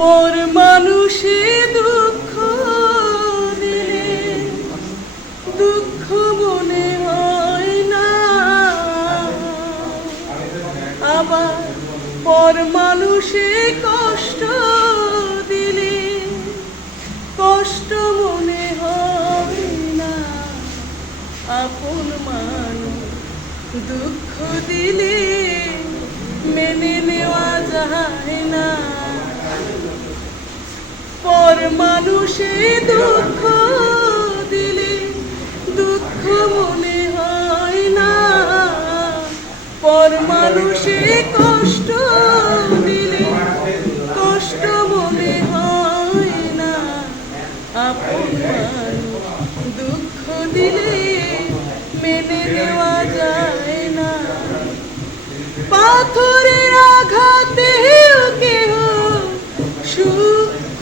পর মানুষে দুঃখ দিলে দুঃখ মনে হয় না, আবার পর মানুষে কষ্ট দিলে কষ্ট মনে হয় না। আপন মানুষ দুঃখ দিলে মেনে নেওয়া যায় না। পর মানুষে দুঃখ দিলে দুঃখ মনে হয় না, পর মানুষে কষ্ট দিলে কষ্ট মনে হয় না। আপন মানুষ দুঃখ দিলে মেনে নেওয়া যায় না। পাথরের আঘাতে কেহ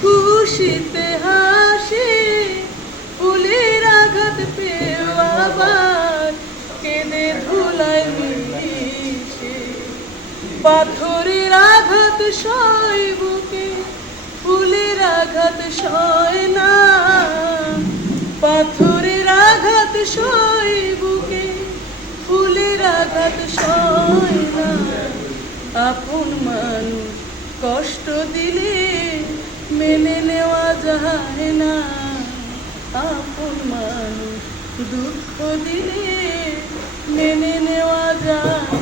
খুশিতে হাসে, ফুলের আঘাত পেও আবার কেঁদে ধুলায় মিশে। পাথরের আঘাত সয় বুকে, ফুলের আঘাত সয় না। পাথরের আঘাত সয় বুকে, ফুলের আঘাত সয় না। আপন মানুষ কষ্ট দিলে মেনে নেওয়া যায় না। আপন মানুষ দুঃখ দিলে মেনে নেওয়া যায়